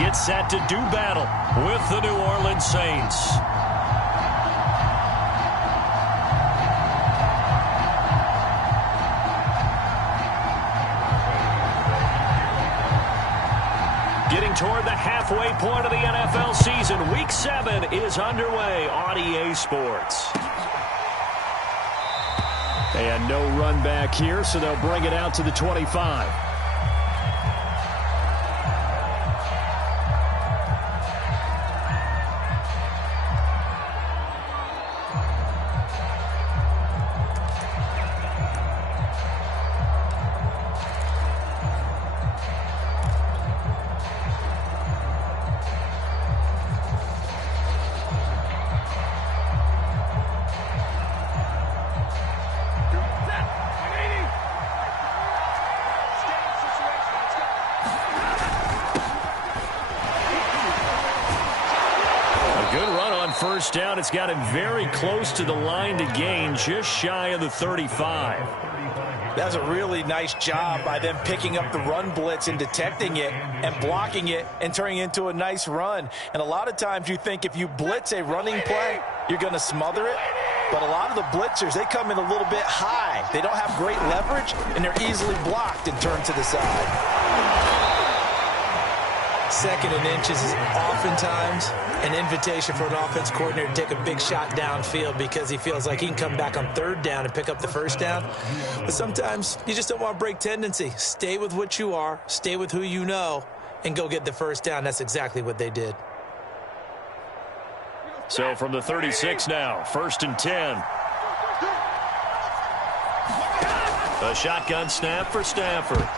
get set to do battle with the New Orleans Saints. Getting toward the halfway point of the NFL season, Week 7 is underway on EA Sports. And no run back here, so they'll bring it out to the 25. First down, it's got him very close to the line to gain, just shy of the 35. That's a really nice job by them picking up the run blitz and detecting it and blocking it and turning it into a nice run. And a lot of times you think if you blitz a running play, you're going to smother it. But a lot of the blitzers, they come in a little bit high. They don't have great leverage, and they're easily blocked and turned to the side. Second and inches is oftentimes an invitation for an offense coordinator to take a big shot downfield because he feels like he can come back on third down and pick up the first down. But sometimes you just don't want to break tendency. Stay with what you are, stay with who you know, and go get the first down. That's exactly what they did. So from the 36 now, 1st and 10. A shotgun snap for Stafford.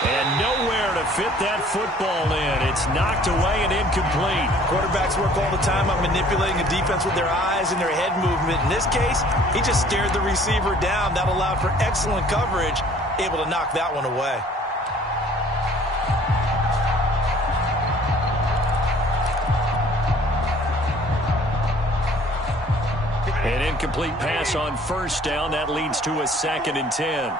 And nowhere to fit that football in. It's knocked away and incomplete. Quarterbacks work all the time on manipulating a defense with their eyes and their head movement. In this case, he just stared the receiver down. That allowed for excellent coverage, able to knock that one away. An incomplete pass on first down. That leads to a 2nd and 10.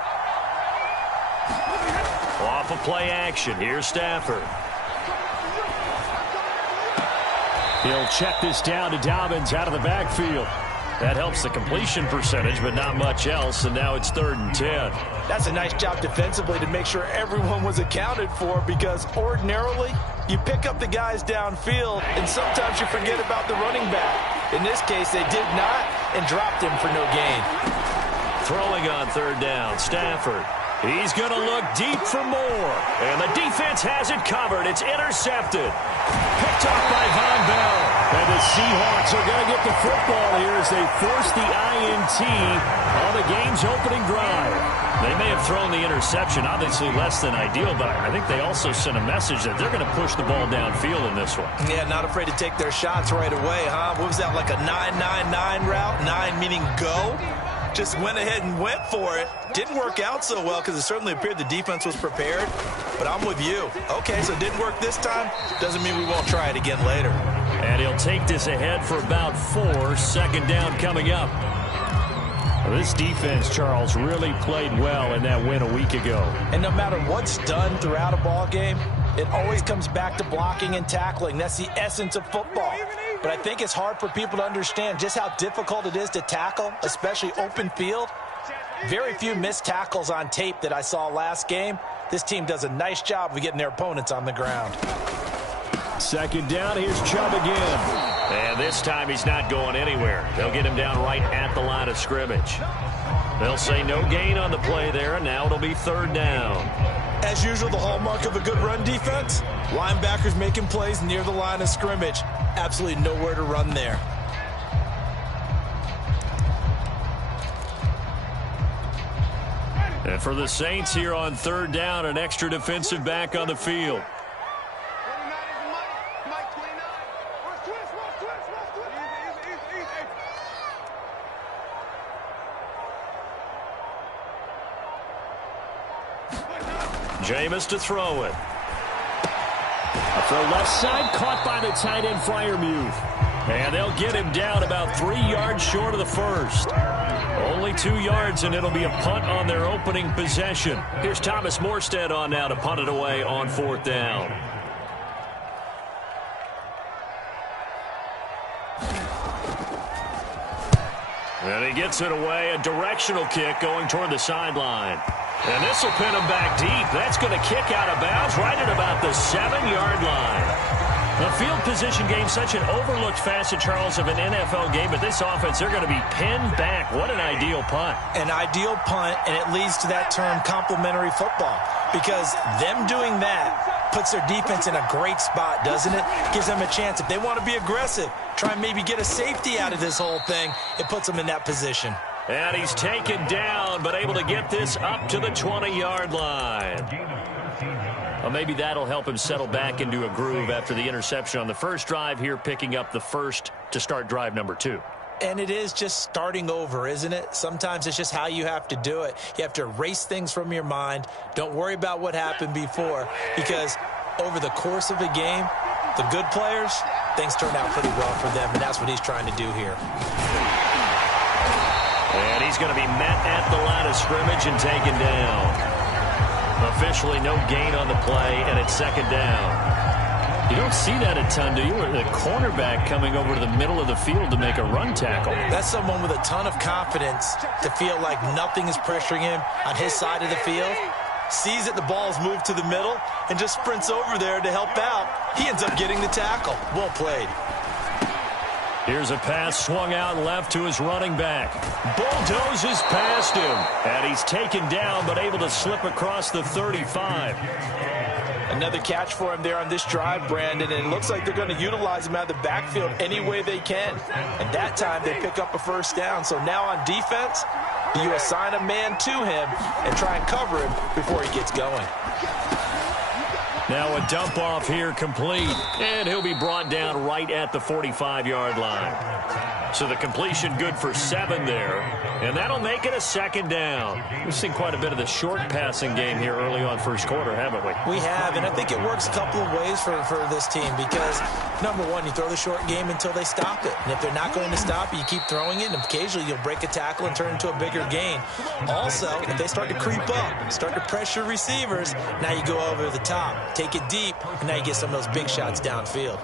Off of play action. Here's Stafford. He'll check this down to Dobbins out of the backfield. That helps the completion percentage, but not much else, and now it's 3rd and 10. That's a nice job defensively to make sure everyone was accounted for, because ordinarily you pick up the guys downfield, and sometimes you forget about the running back. In this case, they did not and dropped him for no gain. Throwing on 3rd down, Stafford. He's going to look deep for more. And the defense has it covered. It's intercepted. Picked off by Von Bell. And the Seahawks are going to get the football here as they force the INT on the game's opening drive. They may have thrown the interception, obviously less than ideal, but I think they also sent a message that they're going to push the ball downfield in this one. Yeah, not afraid to take their shots right away, huh? What was that, like a 9-9-9 route? 9 meaning go? Just went ahead and went for it. Didn't work out so well because it certainly appeared the defense was prepared. But I'm with you. Okay, so it didn't work this time. Doesn't mean we won't try it again later. And he'll take this ahead for about 4. 2nd down coming up. Well, this defense, Charles, really played well in that win a week ago. And no matter what's done throughout a ball game, it always comes back to blocking and tackling. That's the essence of football. But I think it's hard for people to understand just how difficult it is to tackle, especially open field. Very few missed tackles on tape that I saw last game. This team does a nice job of getting their opponents on the ground. 2nd down, here's Chubb again. And this time he's not going anywhere. They'll get him down right at the line of scrimmage. They'll say no gain on the play there, and now it'll be 3rd down. As usual, the hallmark of a good run defense, linebackers making plays near the line of scrimmage. Absolutely nowhere to run there. And for the Saints here on 3rd down, an extra defensive back on the field. Jameis to throw it. A throw left side, caught by the tight end Freiermuth. And they'll get him down about 3 yards short of the first. Only 2 yards, and it'll be a punt on their opening possession. Here's Thomas Morstead on now to punt it away on 4th down. And he gets it away, a directional kick going toward the sideline. And this will pin him back deep. That's going to kick out of bounds right at about the 7-yard line. The field position game, such an overlooked facet, Charles, of an NFL game, but this offense, they're going to be pinned back. What an ideal punt. An ideal punt, and it leads to that term complementary football, because them doing that puts their defense in a great spot, doesn't it? Gives them a chance. If they want to be aggressive, try and maybe get a safety out of this whole thing, it puts them in that position. And he's taken down, but able to get this up to the 20-yard line. Well, maybe that'll help him settle back into a groove after the interception on the first drive here, picking up the first to start drive number 2. And it is just starting over, isn't it? Sometimes it's just how you have to do it. You have to erase things from your mind. Don't worry about what happened before, because over the course of a game, the good players, things turn out pretty well for them, and that's what he's trying to do here. And he's going to be met at the line of scrimmage and taken down. Officially no gain on the play, and it's second down. You don't see that a ton, do you? The cornerback coming over to the middle of the field to make a run tackle. That's someone with a ton of confidence to feel like nothing is pressuring him on his side of the field. Sees that the ball's moved to the middle and just sprints over there to help out. He ends up getting the tackle. Well played. Here's a pass swung out left to his running back. Bulldozes past him. And he's taken down, but able to slip across the 35. Another catch for him there on this drive, Brandon, and it looks like they're going to utilize him out of the backfield any way they can. And that time they pick up a first down. So now on defense, you assign a man to him and try and cover him before he gets going. Now a dump off here complete, and he'll be brought down right at the 45-yard line. So the completion good for 7 there, and that'll make it a second down. We've seen quite a bit of the short passing game here early on first quarter, haven't we? We have, and I think it works a couple of ways for this team, because, number one, you throw the short game until they stop it. And if they're not going to stop it, you keep throwing it, and occasionally you'll break a tackle and turn it into a bigger gain. Also, if they start to creep up, start to pressure receivers, now you go over the top. Take it deep, and now you get some of those big shots downfield.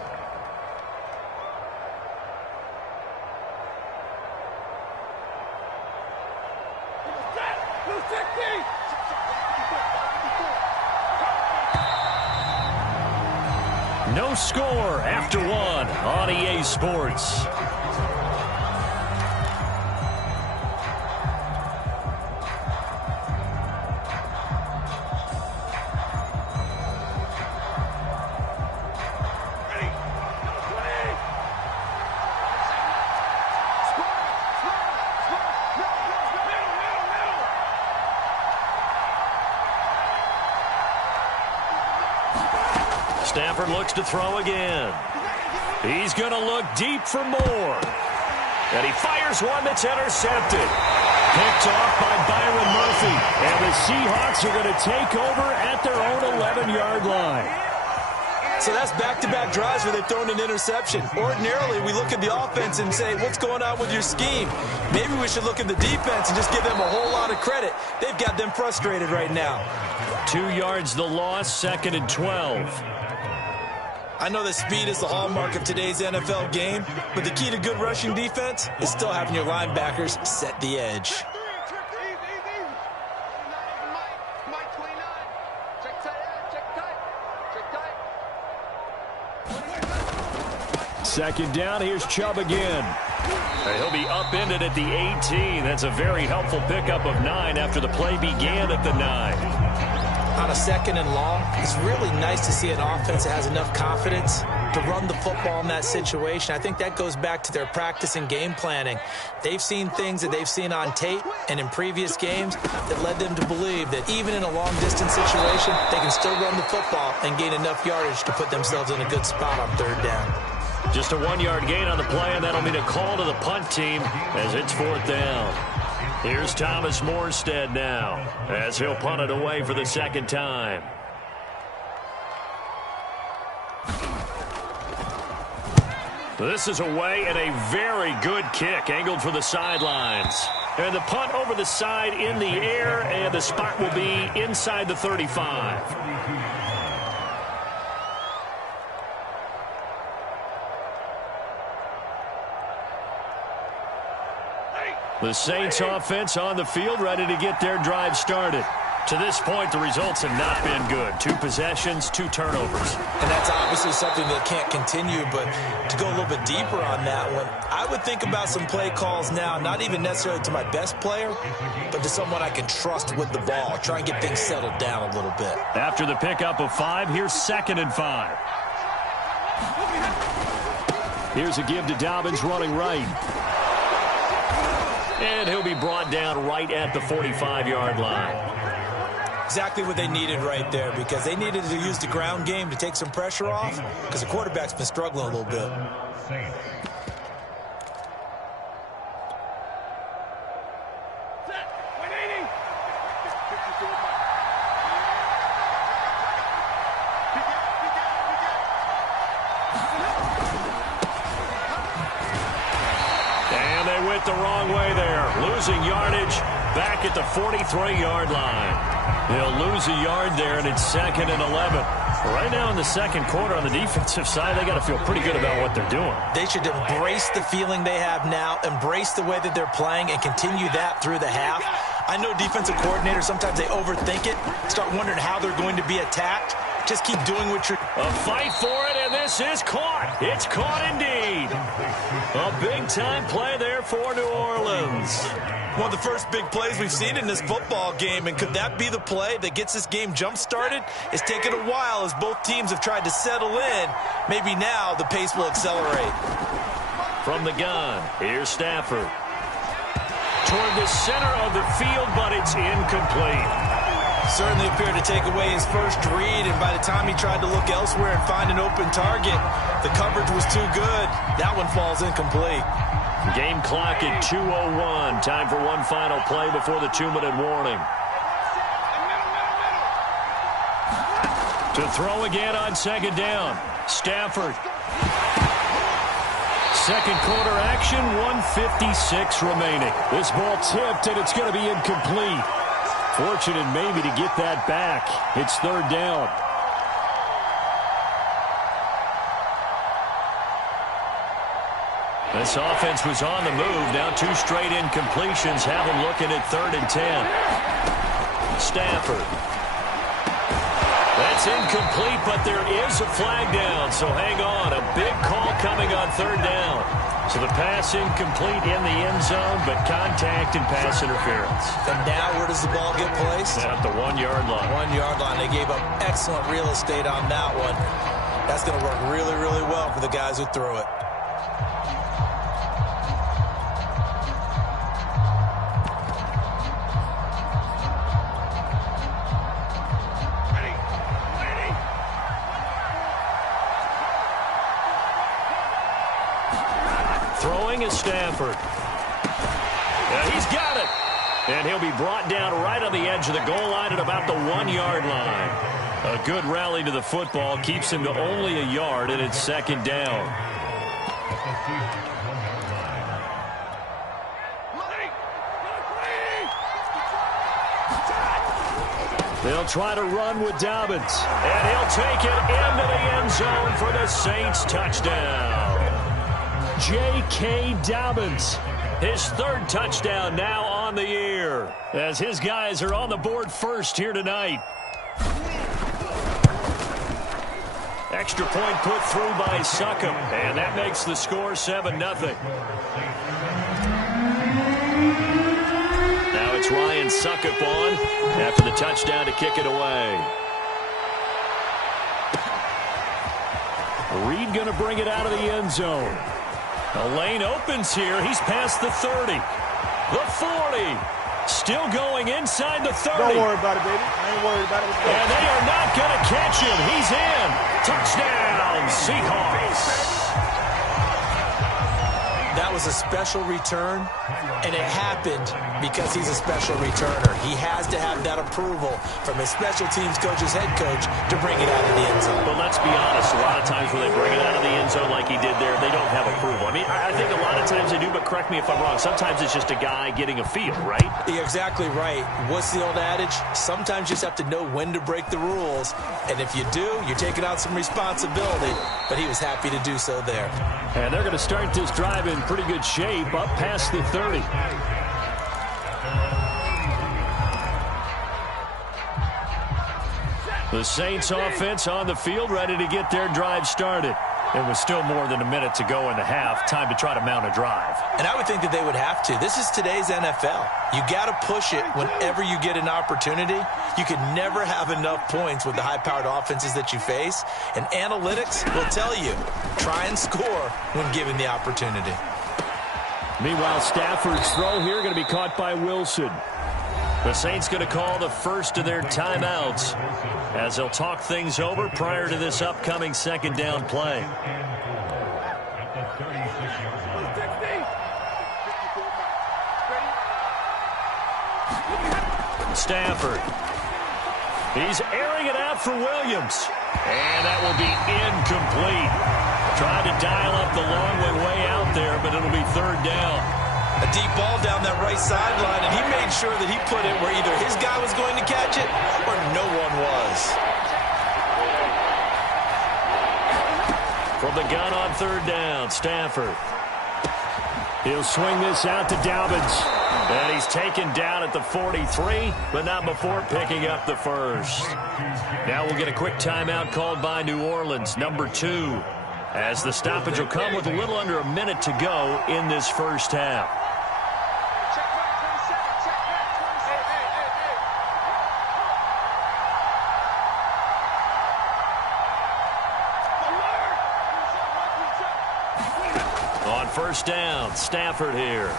No score after 1 on EA Sports. Stafford looks to throw again. He's going to look deep for more. And he fires one that's intercepted. Picked off by Byron Murphy. And the Seahawks are going to take over at their own 11-yard line. So that's back-to-back drives where they've thrown an interception. Ordinarily, we look at the offense and say, what's going on with your scheme? Maybe we should look at the defense and just give them a whole lot of credit. They've got them frustrated right now. 2 yards the loss, 2nd and 12. I know that speed is the hallmark of today's NFL game, but the key to good rushing defense is still having your linebackers set the edge. Second down, here's Chubb again. And he'll be upended at the 18. That's a very helpful pickup of 9 after the play began at the 9. On a 2nd and long, it's really nice to see an offense that has enough confidence to run the football in that situation. I think that goes back to their practice and game planning. They've seen things that they've seen on tape and in previous games that led them to believe that even in a long-distance situation, they can still run the football and gain enough yardage to put themselves in a good spot on 3rd down. Just a 1-yard gain on the play, and that'll mean a call to the punt team as it's 4th down. Here's Thomas Morstead now as he'll punt it away for the 2nd time. This is away and a very good kick angled for the sidelines. And the punt over the side in the air, and the spot will be inside the 35. The Saints offense on the field, ready to get their drive started. To this point, the results have not been good. 2 possessions, 2 turnovers. And that's obviously something that can't continue, but to go a little bit deeper on that one, I would think about some play calls now, not even necessarily to my best player, but to someone I can trust with the ball. Try and get things settled down a little bit. After the pickup of 5, here's 2nd and 5. Here's a give to Dobbins running right. And he'll be brought down right at the 45-yard line. Exactly what they needed right there, because they needed to use the ground game to take some pressure off, because the quarterback's been struggling a little bit. And they went the wrong way there, losing yardage back at the 43-yard line. They'll lose a yard there, and it's 2nd and 11. Right now in the second quarter on the defensive side, they got to feel pretty good about what they're doing. They should embrace the feeling they have now, embrace the way that they're playing, and continue that through the half. I know defensive coordinators, sometimes they overthink it, start wondering how they're going to be attacked. Just keep doing what you're... A fight for it, and this is caught. It's caught indeed. A big-time play there for New Orleans. One of the first big plays we've seen in this football game, and could that be the play that gets this game jump-started? It's taken a while as both teams have tried to settle in. Maybe now the pace will accelerate. From the gun, here's Stafford. Toward the center of the field, but it's incomplete. Certainly appeared to take away his first read, and by the time he tried to look elsewhere and find an open target, the coverage was too good. That one falls incomplete. Game clock at 2:01. Time for one final play before the 2-minute warning. To throw again on 2nd down. Stafford. Second quarter action, 1:56 remaining. This ball tipped, and it's going to be incomplete. Fortunate maybe to get that back. It's 3rd down. This offense was on the move. Now 2 straight incompletions have them looking at 3rd and 10. Stafford. That's incomplete, but there is a flag down, so hang on. A big call coming on 3rd down. So the pass incomplete in the end zone, but contact and pass interference. And now where does the ball get placed? At the 1-yard line. 1-yard line. They gave up excellent real estate on that one. That's going to work really, really well for the guys who threw it. Throwing is Stafford. He's got it. And he'll be brought down right on the edge of the goal line at about the 1-yard line. A good rally to the football keeps him to only a yard, and it's 2nd down. They'll try to run with Dobbins. And he'll take it into the end zone for the Saints touchdown. J.K. Dobbins, his 3rd touchdown now on the year, as his guys are on the board first here tonight. Extra point put through by Succop, and that makes the score 7-0. Now it's Ryan Succop on after the touchdown to kick it away. Reed going to bring it out of the end zone. The lane opens here. He's past the 30. The 40. Still going inside the 30. Don't worry about it, baby. I ain't worried about it. And they are not going to catch him. He's in. Touchdown, Seahawks. That was a special return, and it happened because he's a special returner. He has to have that approval from his special teams coach's head coach to bring it out of the end zone. But let's be honest, a lot of times when they bring it out of the end zone like he did there, they don't have approval. I mean, I think a lot of times they do, but correct me if I'm wrong. Sometimes it's just a guy getting a feel, right? You're exactly right. What's the old adage? Sometimes you just have to know when to break the rules, and if you do, you're taking on some responsibility, but he was happy to do so there. And they're going to start this drive in pretty good shape, up past the 30. The Saints offense on the field, ready to get their drive started. There was still more than a minute to go in the half. Time to try to mount a drive. And I would think that they would have to. This is today's NFL. You got to push it whenever you get an opportunity. You can never have enough points with the high-powered offenses that you face. And analytics will tell you, try and score when given the opportunity. Meanwhile, Stafford's throw here going to be caught by Wilson. The Saints going to call the first of their timeouts as they'll talk things over prior to this upcoming second down play. Stafford. He's airing it out for Williams. And that will be incomplete. Tried to dial up the long way out there, but it'll be third down. A deep ball down that right sideline, and he made sure that he put it where either his guy was going to catch it or no one was. From the gun on third down, Stafford. He'll swing this out to Dobbins. And he's taken down at the 43, but not before picking up the first. Now we'll get a quick timeout called by New Orleans, number 2, as the stoppage will come with a little under a minute to go in this first half. On first down, Stafford here.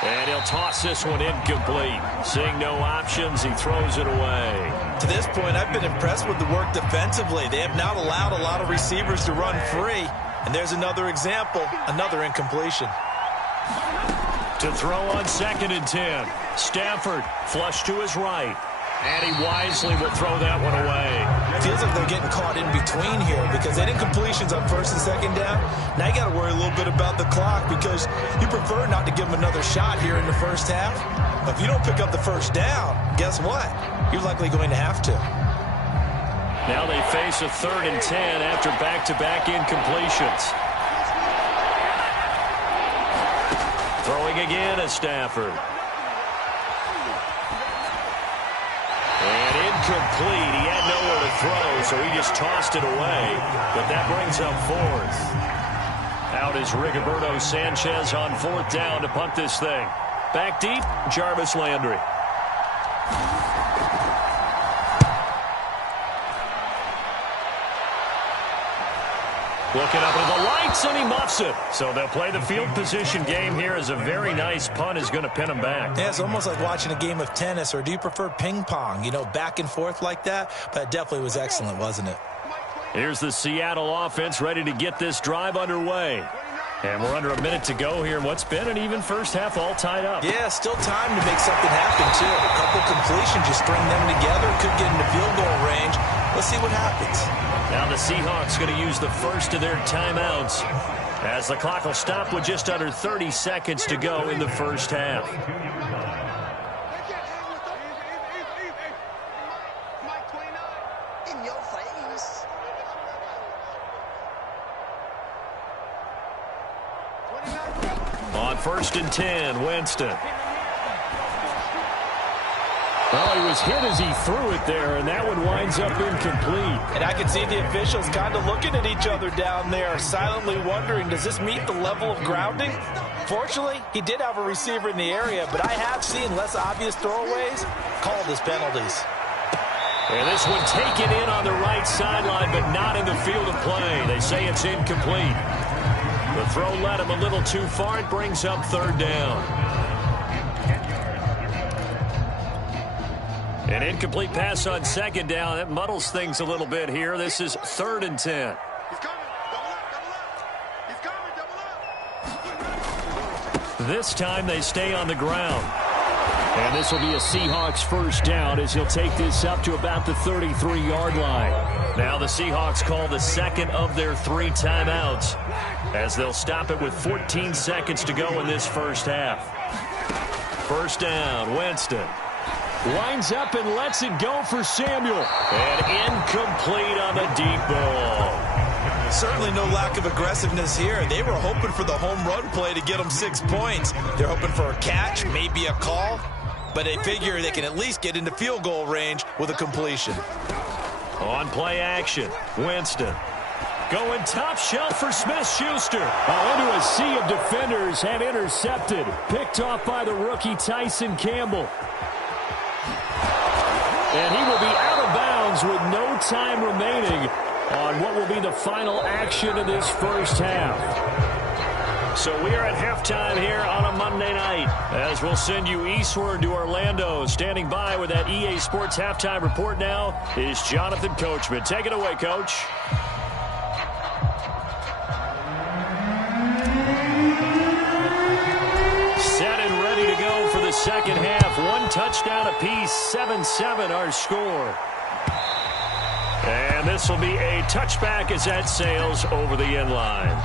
And he'll toss this one incomplete. Seeing no options, he throws it away. To this point, I've been impressed with the work defensively. They have not allowed a lot of receivers to run free. And there's another example, another incompletion. To throw on 2nd and 10. Stafford flush to his right. And he wisely will throw that one away. Feels like they're getting caught in between here because they did incompletions on 1st and 2nd down. Now you got to worry a little bit about the clock because you prefer not to give them another shot here in the first half. But if you don't pick up the first down, guess what? You're likely going to have to. Now they face a 3rd and 10 after back-to-back incompletions. Throwing again is Stafford. And incomplete. He had nowhere to throw, so he just tossed it away. But that brings up 4th. Out is Rigoberto Sanchez on 4th down to punt this thing. Back deep, Jarvis Landry. Looking up at the lights, and he muffs it. So they'll play the field position game here as a very nice punt is going to pin him back. Yeah, it's almost like watching a game of tennis, or do you prefer ping pong? You know, back and forth like that? But it definitely was excellent, wasn't it? Here's the Seattle offense ready to get this drive underway. And we're under a minute to go here in what's been an even first half all tied up. Yeah, still time to make something happen, too. A couple completions, just string them together, could get into field goal range. Let's see what happens. Now the Seahawks going to use the first of their timeouts as the clock will stop with just under 30 seconds to go in the first half. On 1st and 10, Winston. Well, he was hit as he threw it there, and that one winds up incomplete. And I can see the officials kind of looking at each other down there, silently wondering, does this meet the level of grounding? Fortunately, he did have a receiver in the area, but I have seen less obvious throwaways called as penalties. And this one taken in on the right sideline, but not in the field of play. They say it's incomplete. The throw led him a little too far. It brings up 3rd down. An incomplete pass on 2nd down. That muddles things a little bit here. This is 3rd and 10. This time they stay on the ground. And this will be a Seahawks first down as he'll take this up to about the 33-yard line. Now the Seahawks call the second of their 3 timeouts as they'll stop it with 14 seconds to go in this first half. First down, Winston. Lines up and lets it go for Samuel. And incomplete on the deep ball. Certainly no lack of aggressiveness here. They were hoping for the home run play to get them 6 points. They're hoping for a catch, maybe a call. but they figure they can at least get into field goal range with a completion. On play action, Winston. Going top shelf for Smith-Schuster. Into a sea of defenders and intercepted. Picked off by the rookie Tyson Campbell. And he will be out of bounds with no time remaining on what will be the final action of this first half. So we are at halftime here on a Monday night, as we'll send you eastward to Orlando. Standing by with that EA Sports halftime report now is Jonathan Coachman. Take it away, Coach. Set and ready to go for the second half. One touchdown apiece, 7-7 our score. And this will be a touchback as that sails over the end line.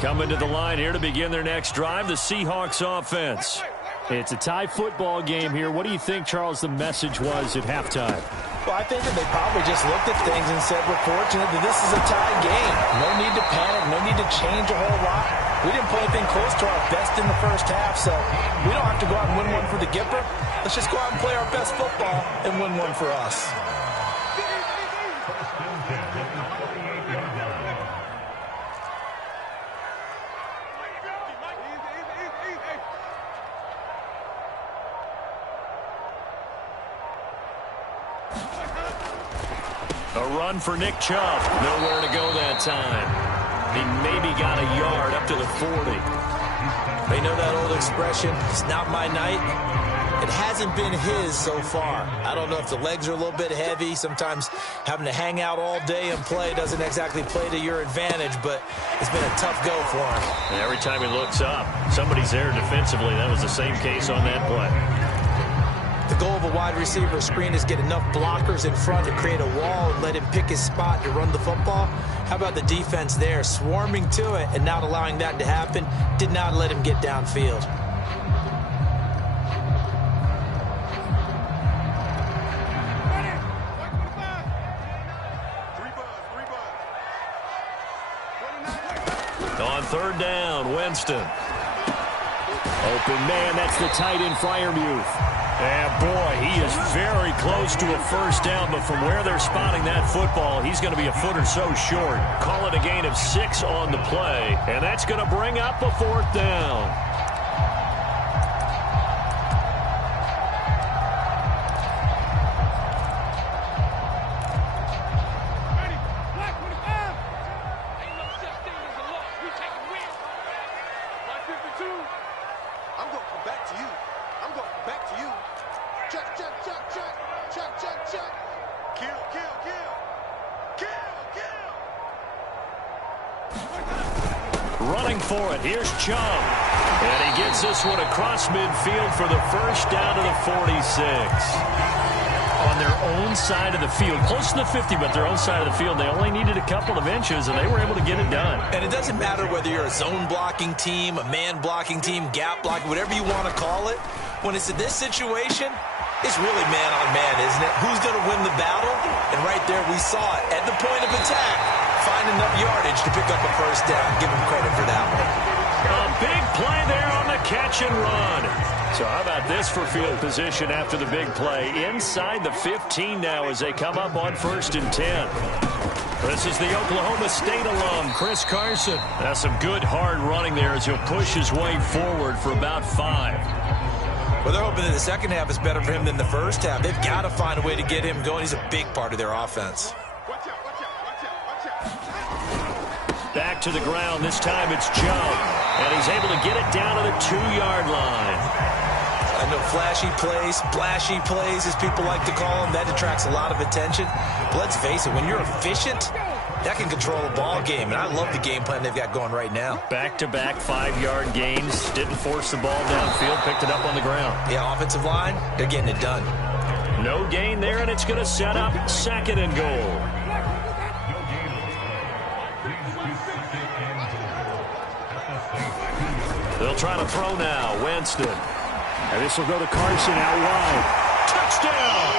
Coming to the line here to begin their next drive, the Seahawks offense. It's a tie football game here. What do you think, Charles, the message was at halftime? Well, I think that they probably just looked at things and said, we're fortunate that this is a tie game. No need to panic, no need to change a whole lot. We didn't play anything close to our best in the first half, so we don't have to go out and win one for the Gipper. Let's just go out and play our best football and win one for us. A run for Nick Chubb. Nowhere to go that time. He maybe got a yard up to the 40. You know that old expression, it's not my night? It hasn't been his so far. I don't know if the legs are a little bit heavy. Sometimes having to hang out all day and play doesn't exactly play to your advantage, but it's been a tough go for him. And every time he looks up, somebody's there defensively. That was the same case on that play. The goal of a wide receiver screen is get enough blockers in front to create a wall and let him pick his spot to run the football. How about the defense there, swarming to it and not allowing that to happen? Did not let him get downfield. On third down, Winston. Open man, that's the tight end, Freiermuth. And boy, he is very close to a first down, but from where they're spotting that football, he's going to be a foot or so short. Call it a gain of 6 on the play, and that's going to bring up a fourth down. Running for it. Here's Chubb. And he gets this one across midfield for the first down to the 46. On their own side of the field. Close to the 50, but their own side of the field. They only needed a couple of inches, and they were able to get it done. And it doesn't matter whether you're a zone blocking team, a man blocking team, gap blocking, whatever you want to call it. When it's in this situation, it's really man on man, isn't it? Who's going to win the battle? And right there we saw it. At the point of attack, find enough yardage to pick up a first down. Give him credit for that one. A big play there on the catch and run. So how about this for field position after the big play? Inside the 15 now as they come up on 1st and 10. This is the Oklahoma State alum, Chris Carson. That's some good hard running there as he'll push his way forward for about 5. Well, they're hoping that the second half is better for him than the first half. They've got to find a way to get him going. He's a big part of their offense. Back to the ground. This time it's Chubb. And he's able to get it down to the 2-yard line. I know flashy plays, splashy plays, as people like to call them. That attracts a lot of attention. But let's face it, when you're efficient, that can control a ball game. And I love the game plan they've got going right now. Back-to-back 5-yard gains. Didn't force the ball downfield. Picked it up on the ground. Yeah, offensive line, they're getting it done. No gain there, and it's going to set up 2nd and goal. They'll try to throw now. Winston. And this will go to Carson out wide. Touchdown!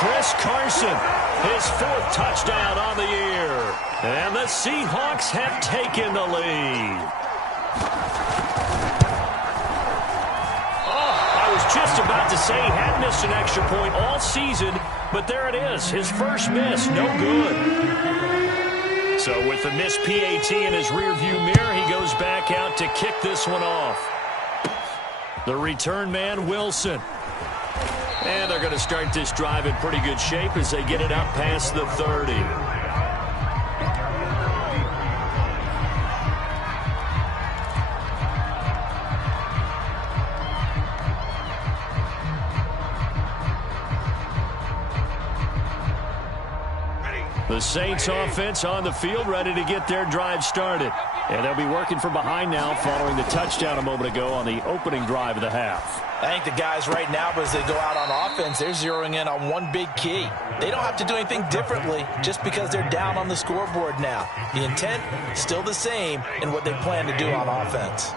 Chris Carson, his 4th touchdown on the year. And the Seahawks have taken the lead. I was just about to say he had missed an extra point all season, but there it is. His first miss, no good. So with the missed PAT in his rearview mirror, he goes back out to kick this one off. The return man, Wilson. And they're going to start this drive in pretty good shape as they get it up past the 30. The Saints offense on the field, ready to get their drive started. And they'll be working from behind now following the touchdown a moment ago on the opening drive of the half. I think the guys right now, as they go out on offense, they're zeroing in on one big key. They don't have to do anything differently just because they're down on the scoreboard now. The intent, still the same in what they plan to do on offense.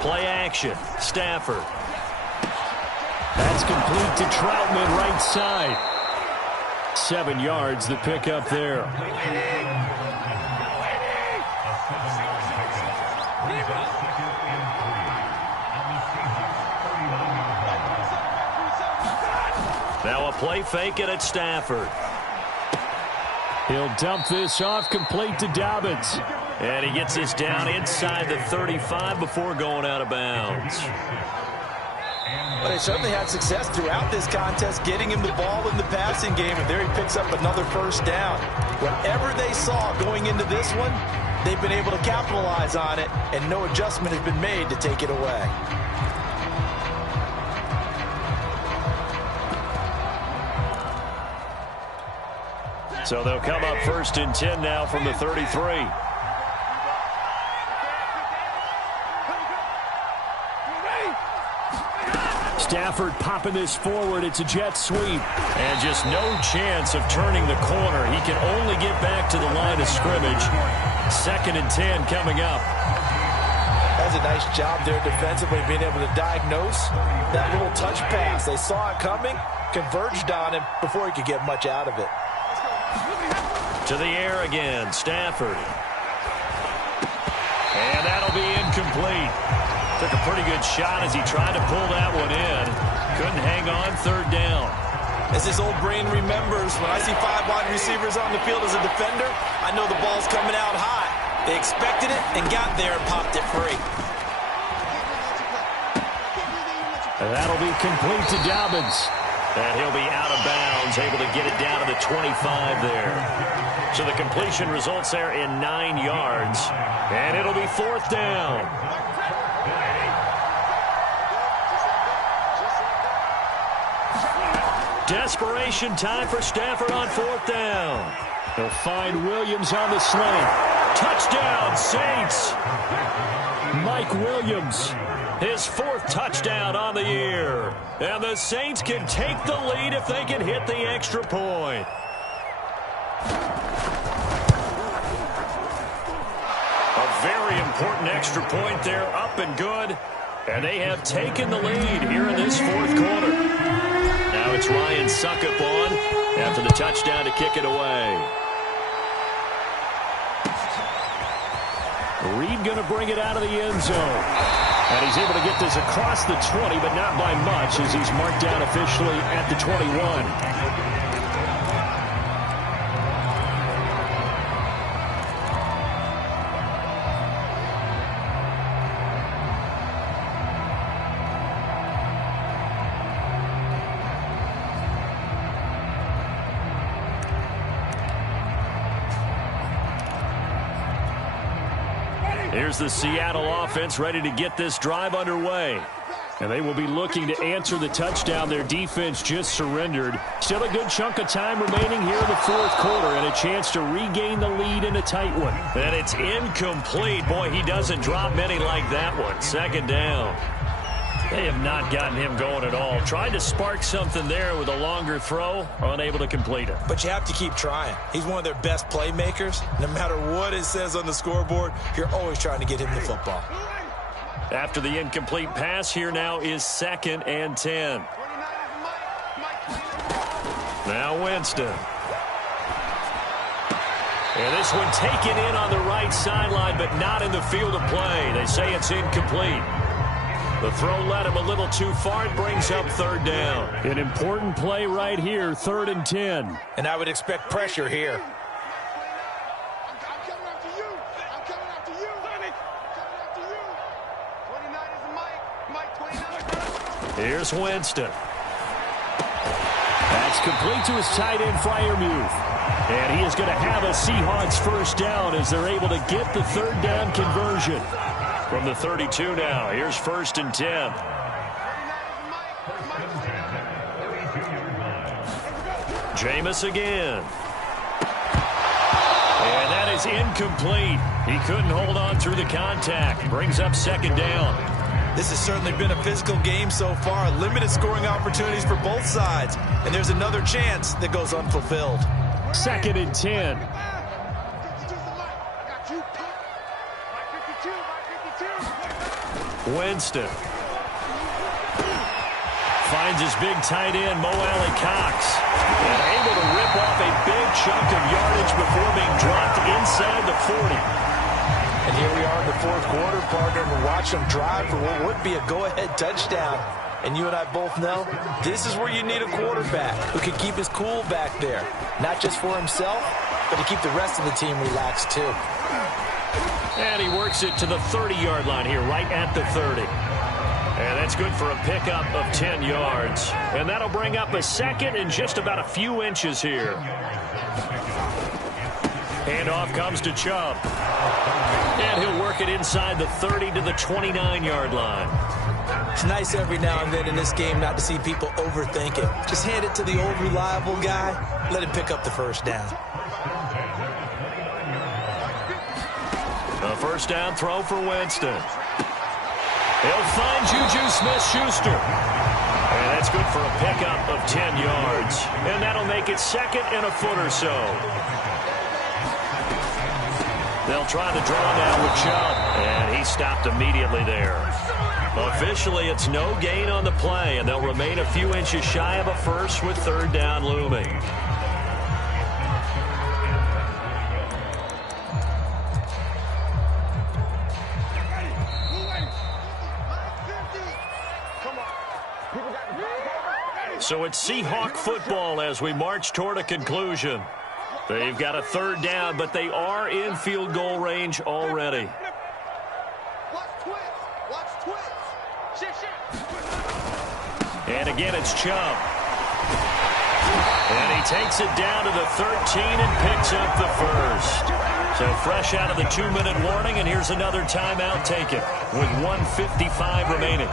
Play action. Stafford. That's complete to Troutman, right side. 7 yards, the pickup there. Now a play fake it at Stafford. He'll dump this off, complete to Dobbins. And he gets this down inside the 35 before going out of bounds. But they certainly had success throughout this contest, getting him the ball in the passing game, and there he picks up another first down. Whatever they saw going into this one, they've been able to capitalize on it, and no adjustment has been made to take it away. So they'll come up 1st and 10 now from the 33. Stafford popping this forward. It's a jet sweep. And just no chance of turning the corner. He can only get back to the line of scrimmage. 2nd and 10 coming up. That's a nice job there defensively, being able to diagnose that little touch pass. They saw it coming, converged on him before he could get much out of it. To the air again, Stafford. And that'll be incomplete. Took a pretty good shot as he tried to pull that one in. Couldn't hang on, 3rd down. As his old brain remembers, when I see 5 wide receivers on the field as a defender, I know the ball's coming out high. They expected it and got there and popped it free. And that'll be complete to Dobbins. And he'll be out of bounds, able to get it down to the 25 there. So the completion results there in 9 yards. And it'll be 4th down. Desperation time for Stafford on 4th down. He'll find Williams on the slant. Touchdown, Saints. Mike Williams. His 4th touchdown on the year. And the Saints can take the lead if they can hit the extra point. A very important extra point there, up and good. And they have taken the lead here in this 4th quarter. Now it's Ryan Suckup on after the touchdown to kick it away. Reed going to bring it out of the end zone. And he's able to get this across the 20, but not by much as he's marked down officially at the 21. Here's the Seattle offense ready to get this drive underway. And they will be looking to answer the touchdown their defense just surrendered. Still a good chunk of time remaining here in the 4th quarter and a chance to regain the lead in a tight one. And it's incomplete. Boy, he doesn't drop many like that one. 2nd down. They have not gotten him going at all. Tried to spark something there with a longer throw, unable to complete it. But you have to keep trying. He's one of their best playmakers. No matter what it says on the scoreboard, you're always trying to get him the football. After the incomplete pass, here now is 2nd and 10. Now Winston. And this one taken in on the right sideline, but not in the field of play. They say it's incomplete. The throw led him a little too far. It brings up 3rd down. An important play right here, 3rd and 10. And I would expect pressure here. Here's Winston. That's complete to his tight end, Freiermuth. And he is going to have a Seahawks 1st down as they're able to get the 3rd down conversion. From the 32 now, here's 1st and 10. Jameis again. And that is incomplete. He couldn't hold on through the contact. Brings up 2nd down. This has certainly been a physical game so far. Limited scoring opportunities for both sides. And there's another chance that goes unfulfilled. 2nd and 10. Winston. Finds his big tight end, Mo Alley-Cox. And able to rip off a big chunk of yardage before being dropped inside the 40. And here we are in the 4th quarter, partner, and we're watching them drive for what would be a go-ahead touchdown. And you and I both know this is where you need a quarterback who can keep his cool back there. Not just for himself, but to keep the rest of the team relaxed too. And he works it to the 30-yard line here, right at the 30. And that's good for a pickup of 10 yards. And that'll bring up a 2nd and just about a few inches here. Handoff comes to Chubb. And he'll work it inside the 30 to the 29-yard line. It's nice every now and then in this game not to see people overthink it. Just hand it to the old reliable guy. Let him pick up the 1st down. A 1st down throw for Winston. He'll find Juju Smith-Schuster. And that's good for a pickup of 10 yards. And that'll make it 2nd and a foot or so. They'll try the draw now with Chubb. And he stopped immediately there. Officially, it's no gain on the play, and they'll remain a few inches shy of a 1st with 3rd down looming. So it's Seahawk football as we march toward a conclusion. They've got a 3rd down, but they are in field goal range already. And again, it's Chubb. And he takes it down to the 13 and picks up the 1st. So fresh out of the 2-minute warning, and here's another timeout taken with 1:55 remaining.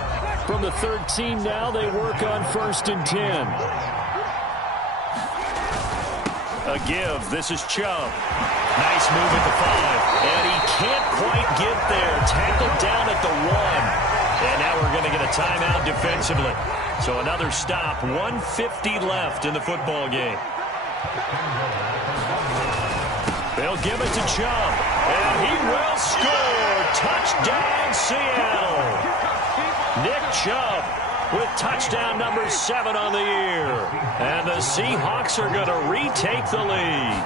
From the 13 now, they work on 1st and 10. A give. This is Chubb. Nice move at the 5. And he can't quite get there. Tackled down at the 1. And now we're going to get a timeout defensively. So another stop. 1:50 left in the football game. They'll give it to Chubb. And he will score. Touchdown, Seattle. Nick Chubb with touchdown number 7 on the year. And the Seahawks are going to retake the lead.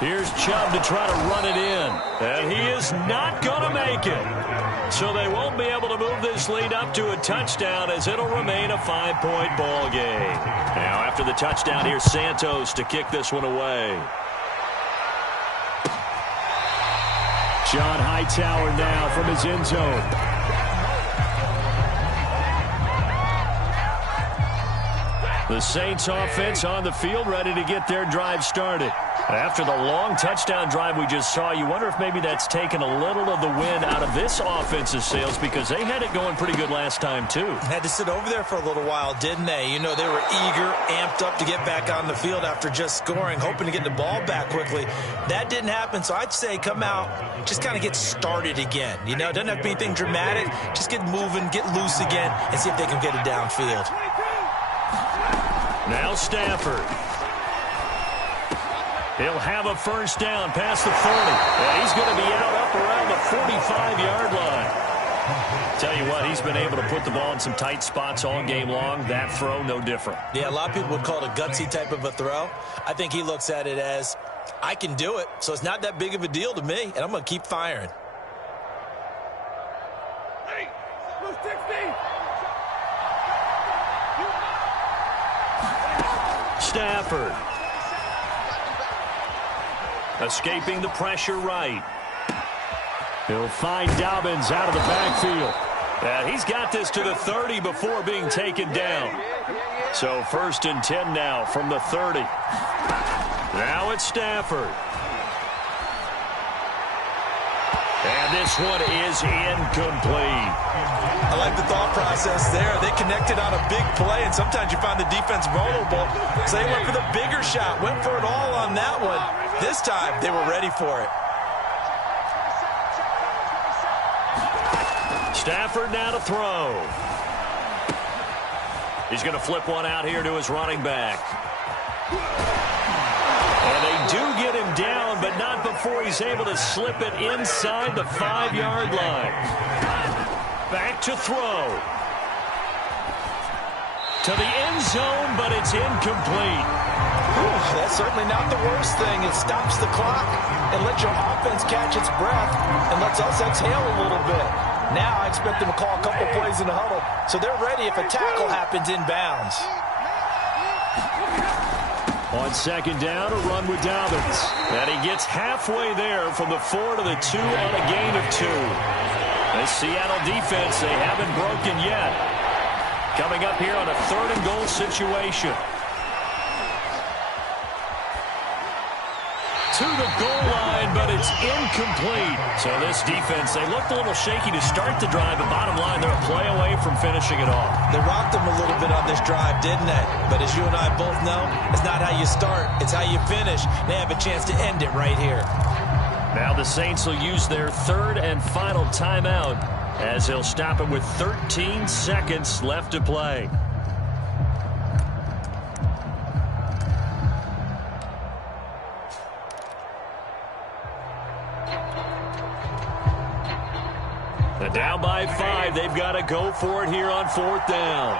Here's Chubb to try to run it in. And he is not going to make it. So they won't be able to move this lead up to a touchdown as it'll remain a 5-point ball game. Now after the touchdown, here's Santos to kick this one away. John Hightower now from his end zone. The Saints offense on the field, ready to get their drive started. After the long touchdown drive we just saw, you wonder if maybe that's taken a little of the wind out of this offense's sails because they had it going pretty good last time, too. Had to sit over there for a little while, didn't they? You know, they were eager, amped up to get back on the field after just scoring, hoping to get the ball back quickly. That didn't happen, so I'd say come out, just kind of get started again. You know, it doesn't have to be anything dramatic. Just get moving, get loose again, and see if they can get it downfield. Now Stafford. He'll have a first down past the 40. And he's going to be out up around the 45-yard line. Tell you what, he's been able to put the ball in some tight spots all game long. That throw, no different. Yeah, a lot of people would call it a gutsy type of a throw. I think he looks at it as, I can do it, so it's not that big of a deal to me, and I'm going to keep firing. Stafford. Escaping the pressure right. He'll find Dobbins out of the backfield. And he's got this to the 30 before being taken down. So 1st and 10 now from the 30. Now it's Stafford. And this one is incomplete. I like the thought process there. They connected on a big play, and sometimes you find the defense vulnerable. So they went for the bigger shot, went for it all on that one. This time, they were ready for it. Stafford now to throw. He's going to flip one out here to his running back. And they do get him down, but not before he's able to slip it inside the 5-yard line. Back to throw. To the end zone, but it's incomplete. That's certainly not the worst thing. It stops the clock and lets your offense catch its breath and lets us exhale a little bit. Now I expect them to call a couple plays in the huddle, so they're ready if a tackle happens inbounds. On 2nd down, a run with Dobbins. And he gets halfway there from the 4 to the 2 on a gain of 2. This Seattle defense, they haven't broken yet. Coming up here on a 3rd and goal situation. To the goal line, but it's incomplete. So this defense, they looked a little shaky to start the drive, but bottom line, they're a play away from finishing it off. They rocked them a little bit on this drive, didn't they? But as you and I both know, it's not how you start, it's how you finish. They have a chance to end it right here. Now the Saints will use their 3rd and final timeout as they'll stop it with 13 seconds left to play. Down by 5. They've got to go for it here on 4th down.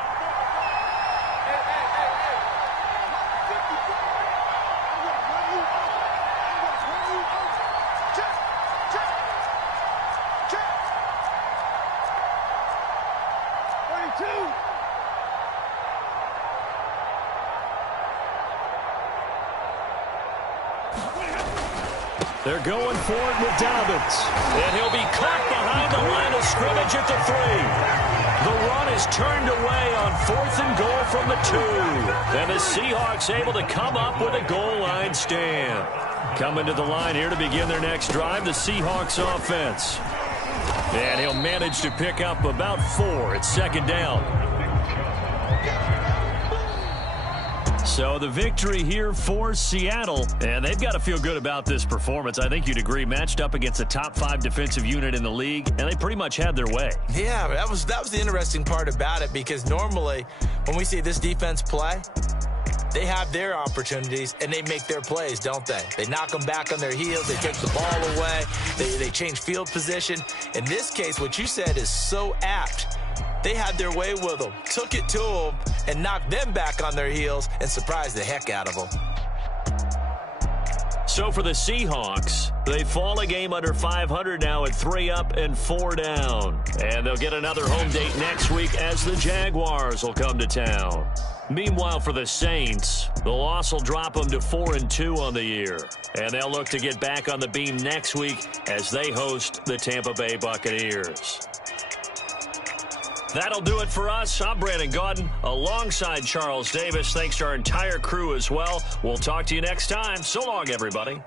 They're going for it with Dobbins. And he'll be caught behind the line of scrimmage at the 3. The run is turned away on 4th and goal from the 2. And the Seahawks able to come up with a goal line stand. Coming to the line here to begin their next drive, the Seahawks offense. And he'll manage to pick up about 4 at 2nd down. So the victory here for Seattle, and they've got to feel good about this performance. I think you'd agree, matched up against a top 5 defensive unit in the league, and they pretty much had their way. Yeah, that was the interesting part about it, because normally when we see this defense play, they have their opportunities and they make their plays, don't they? They knock them back on their heels, they take the ball away, they change field position. In this case, what you said is so apt. They had their way with them, took it to them, and knocked them back on their heels and surprised the heck out of them. So for the Seahawks, they fall a game under 500 now at 3 up and 4 down. And they'll get another home date next week as the Jaguars will come to town. Meanwhile, for the Saints, the loss will drop them to 4-2 on the year. And they'll look to get back on the beam next week as they host the Tampa Bay Buccaneers. That'll do it for us. I'm Brandon Gaudin alongside Charles Davis. Thanks to our entire crew as well. We'll talk to you next time. So long, everybody.